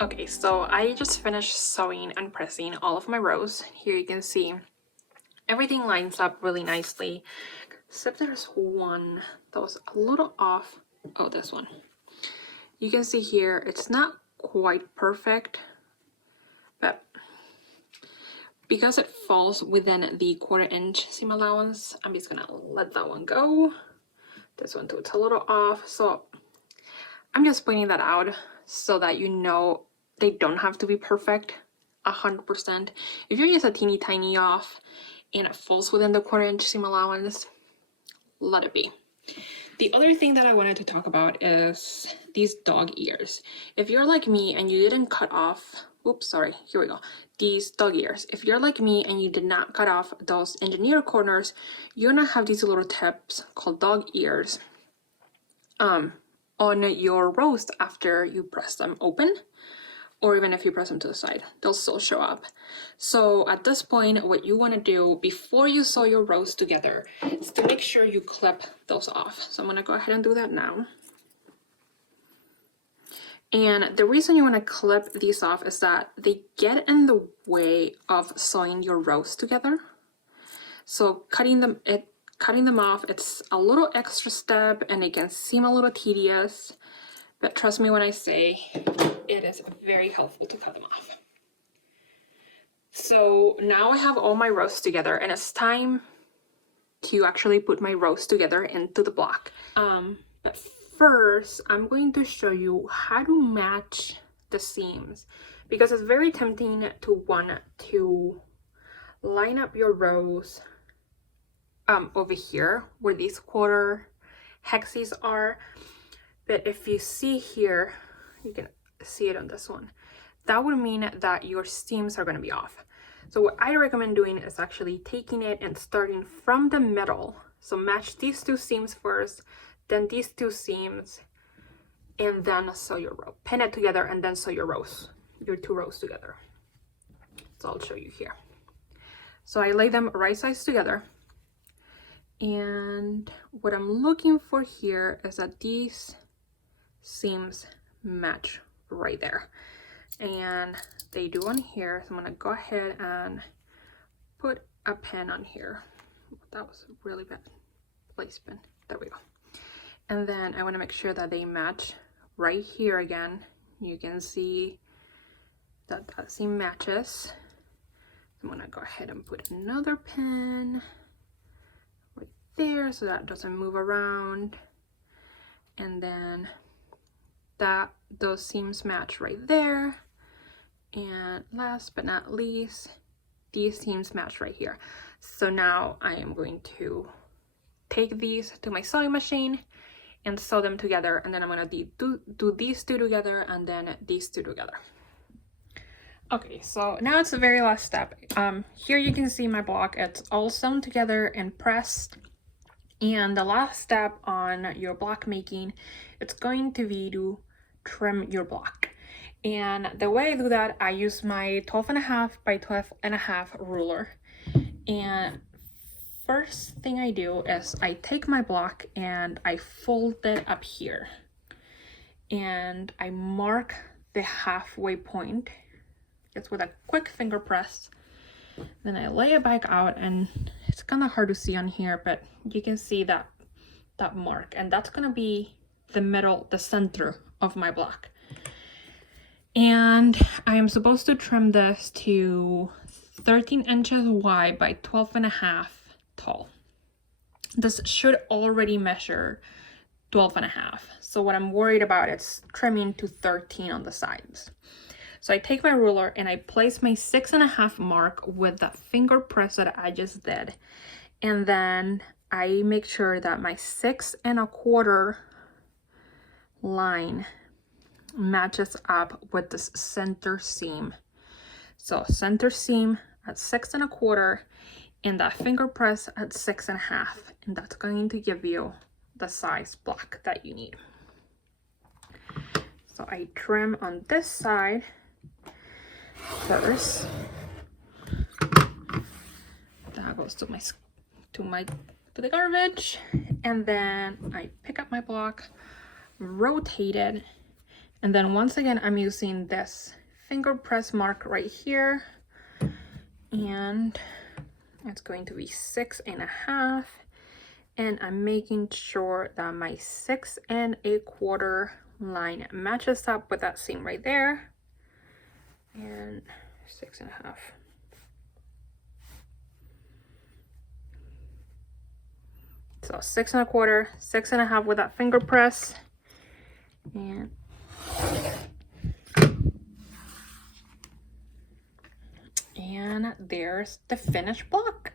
Okay, so I just finished sewing and pressing all of my rows. Here you can see everything lines up really nicely, except there's one that was a little off. Oh, this one. You can see here it's not quite perfect, but because it falls within the 1/4 inch seam allowance, I'm just gonna let that one go. This one too, it's a little off, so I'm just pointing that out so that you know they don't have to be perfect 100%. If you're just a teeny tiny off and it falls within the 1/4 inch seam allowance, let it be. The other thing that I wanted to talk about is these dog ears. If you're like me and you didn't cut off, oops, sorry, here we go. These dog ears. If you're like me and you did not cut off those engineer corners, you're gonna have these little tips called dog ears on your rows after you press them open, or even if you press them to the side, they'll still show up. So at this point, what you want to do before you sew your rows together is to make sure you clip those off. So I'm going to go ahead and do that now. And the reason you want to clip these off is that they get in the way of sewing your rows together. So cutting them off, it's a little extra step and it can seem a little tedious, but trust me when I say it is very helpful to cut them off. So now I have all my rows together and it's time to actually put my rows together into the block. But first, I'm going to show you how to match the seams, because it's very tempting to want to line up your rows over here where these 1/4 hexies are. But if you see here, you can see it on this one, that would mean that your seams are going to be off. So what I recommend doing is actually taking it and starting from the middle. So match these 2 seams first, then these 2 seams, and then sew your row. Pin it together and then sew your rows, your 2 rows together. So I'll show you here. So I lay them right sides together. And what I'm looking for here is that these seams match right there. And they do on here, so I'm gonna go ahead and put a pin on here. That was really bad placement. There we go. And then I want to make sure that they match right here again. You can see that that seam matches. I'm gonna go ahead and put another pin right there so that doesn't move around. And then those seams match right there. And last but not least, these seams match right here. So now I am going to take these to my sewing machine and sew them together, and then I'm gonna do these 2 together and then these 2 together. Okay, so now it's the very last step. Here you can see my block. It's all sewn together and pressed. And the last step on your block making, it's going to be to trim your block. And the way I do that, I use my 12.5 by 12.5 ruler. And first thing I do is I take my block and I fold it up here. And I mark the halfway point just with a quick finger press. Then I lay it back out, and it's kind of hard to see on here, but you can see that mark, and that's gonna be the middle, the center of my block. And I am supposed to trim this to 13 inches wide by 12.5 tall. This should already measure 12.5. So what I'm worried about is trimming to 13 on the sides. So I take my ruler and I place my 6.5 mark with that finger press that I just did. And then I make sure that my 6.25 line matches up with this center seam. So center seam at 6.25 and that finger press at 6.5. And that's going to give you the size block that you need. So I trim on this side first. That goes to the garbage, and then I pick up my block, rotate it, And then once again, I'm using this finger press mark right here, and it's going to be 6.5, and I'm making sure that my 6 1/4 line matches up with that seam right there, and 6.5. So 6 1/4, 6.5 with that finger press, and there's the finished block.